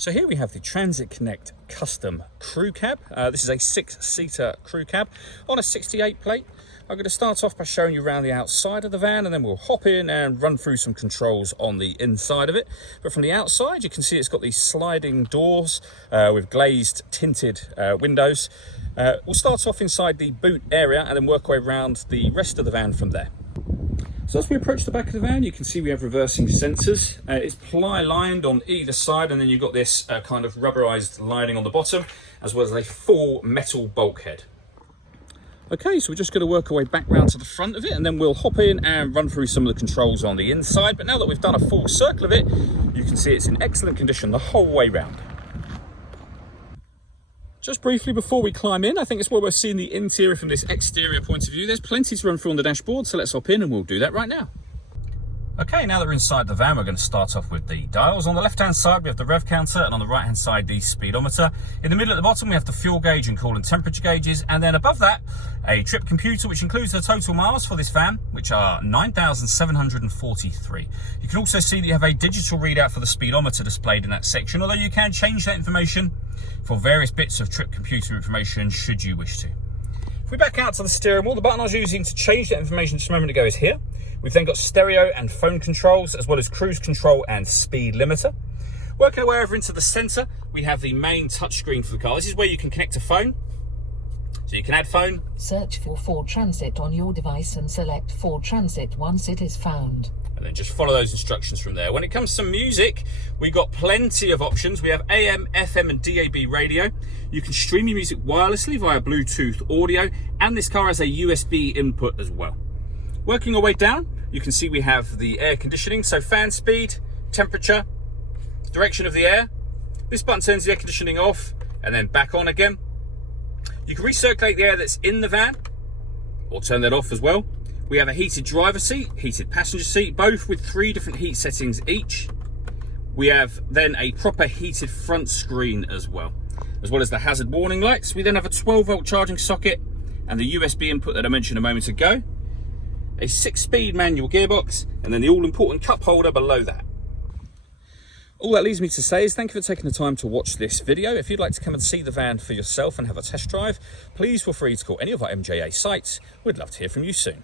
So here we have the Transit Connect Custom Crew Cab. This is a 6-seater crew cab on a 68 plate. I'm going to start off by showing you around the outside of the van, and then we'll hop in and run through some controls on the inside of it. But from the outside, you can see it's got these sliding doors with glazed tinted windows. We'll start off inside the boot area and then work our way around the rest of the van from there. So as we approach the back of the van, you can see we have reversing sensors. It's ply lined on either side, and then you've got this kind of rubberized lining on the bottom, as well as a full metal bulkhead. Okay, so we're just going to work our way back round to the front of it, and then we'll hop in and run through some of the controls on the inside. But now that we've done a full circle of it, you can see it's in excellent condition the whole way round. Just briefly before we climb in, I think it's well worth seeing the interior from this exterior point of view. There's plenty to run through on the dashboard, so let's hop in and we'll do that right now. Okay, now that we're inside the van, we're going to start off with the dials. On the left-hand side, we have the rev counter, and on the right-hand side, the speedometer. In the middle at the bottom, we have the fuel gauge and coolant temperature gauges, and then above that, a trip computer, which includes the total miles for this van, which are 9,743. You can also see that you have a digital readout for the speedometer displayed in that section, although you can change that information for various bits of trip computer information should you wish to. If we back out to the steering wheel, the button I was using to change that information just a moment ago is here. We've then got stereo and phone controls, as well as cruise control and speed limiter. Working our way over into the centre, we have the main touchscreen for the car. This is where you can connect a phone. So you can add phone. Search for Ford Transit on your device and select Ford Transit once it is found. And then just follow those instructions from there. When it comes to music, we've got plenty of options. We have AM, FM and DAB radio. You can stream your music wirelessly via Bluetooth audio, and this car has a USB input as well. Working our way down, you can see we have the air conditioning, so fan speed, temperature, direction of the air. This button turns the air conditioning off and then back on again. You can recirculate the air that's in the van or turn that off as well. We have a heated driver seat, heated passenger seat, both with 3 different heat settings each. We have then a proper heated front screen as well as the hazard warning lights. We then have a 12-volt charging socket and the USB input that I mentioned a moment ago. A 6-speed manual gearbox, and then the all-important cup holder below that. All that leaves me to say is thank you for taking the time to watch this video. If you'd like to come and see the van for yourself and have a test drive, please feel free to call any of our MJA sites. We'd love to hear from you soon.